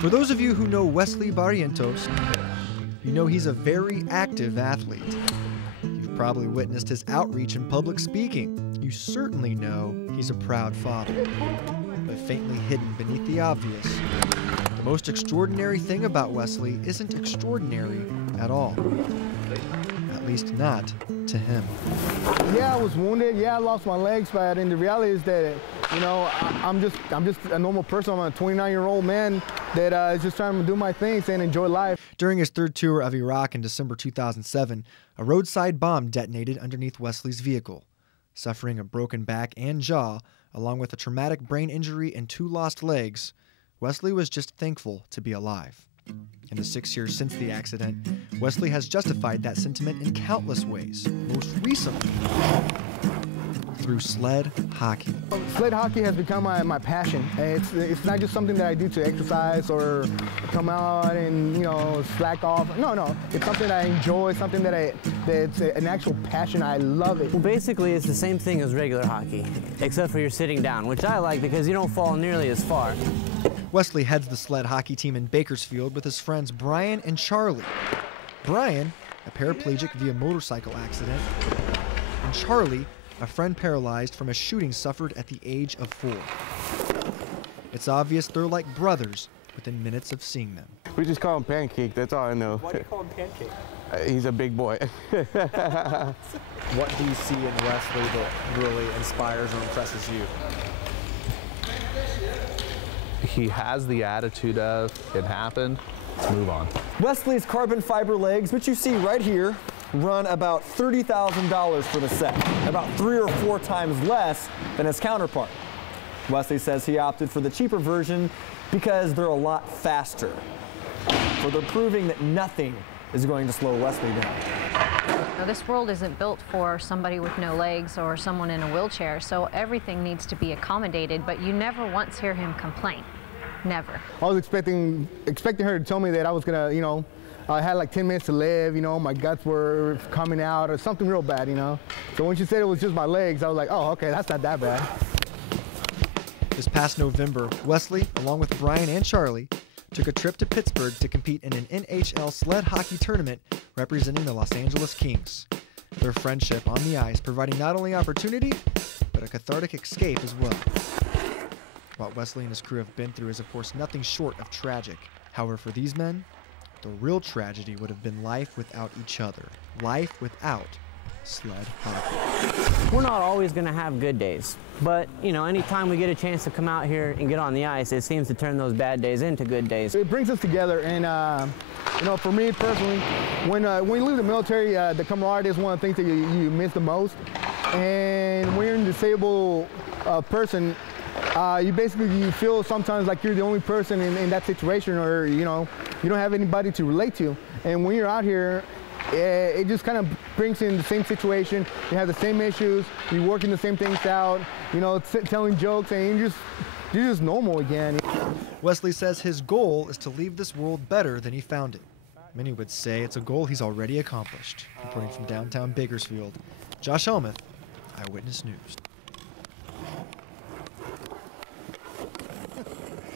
For those of you who know Wesley Barrientos, you know he's a very active athlete. You've probably witnessed his outreach in public speaking. You certainly know he's a proud father. But faintly hidden beneath the obvious, the most extraordinary thing about Wesley isn't extraordinary at all. At least not to him. Yeah, I was wounded. Yeah, I lost my legs, but the reality is that, you know, I'm just a normal person. I'm a 29-year-old man that is just trying to do my things and enjoy life. During his third tour of Iraq in December 2007, a roadside bomb detonated underneath Wesley's vehicle. Suffering a broken back and jaw, along with a traumatic brain injury and 2 lost legs, Wesley was just thankful to be alive. In the 6 years since the accident, Wesley has justified that sentiment in countless ways, most recently through sled hockey. Sled hockey has become my passion. It's not just something that I do to exercise or come out and, you know, slack off. No, it's something that I enjoy, something that's an actual passion. I love it. Well, basically, it's the same thing as regular hockey, except for you're sitting down, which I like because you don't fall nearly as far. Wesley heads the sled hockey team in Bakersfield with his friends Brian and Charlie. Brian, a paraplegic via motorcycle accident, and Charlie, a friend paralyzed from a shooting suffered at the age of 4. It's obvious they're like brothers within minutes of seeing them. We just call him Pancake, that's all I know. Why do you call him Pancake? He's a big boy. What do you see in Wesley that really inspires or impresses you? He has the attitude of, it happened, let's move on. Wesley's carbon fiber legs, which you see right here, run about $30,000 for the set, about 3 or 4 times less than his counterpart. Wesley says he opted for the cheaper version because they're a lot faster. So they're proving that nothing is going to slow Wesley down. Now, this world isn't built for somebody with no legs or someone in a wheelchair, so everything needs to be accommodated, but you never once hear him complain. Never. I was expecting her to tell me that I was gonna, you know, I had like 10 minutes to live, you know, my guts were coming out or something real bad, you know. So when she said it was just my legs, I was like, oh, okay, that's not that bad. This past November, Wesley, along with Brian and Charlie, took a trip to Pittsburgh to compete in an NHL sled hockey tournament representing the Los Angeles Kings. Their friendship on the ice providing not only opportunity, but a cathartic escape as well. What Wesley and his crew have been through is, of course, nothing short of tragic. However, for these men, the real tragedy would have been life without each other. Life without sled hockey. We're not always going to have good days, but, you know, anytime we get a chance to come out here and get on the ice, it seems to turn those bad days into good days. It brings us together, and, you know, for me personally, when you leave the military, the camaraderie is one of the things that you miss the most. And when you're a disabled person, you feel sometimes like you're the only person in that situation, or, you know, you don't have anybody to relate to. And when you're out here, it just kind of brings in the same situation. You have the same issues, you're working the same things out, you know, telling jokes, and you're just normal again. Wesley says his goal is to leave this world better than he found it. Many would say it's a goal he's already accomplished. Reporting from downtown Bakersfield, Josh Helmuth, Eyewitness News.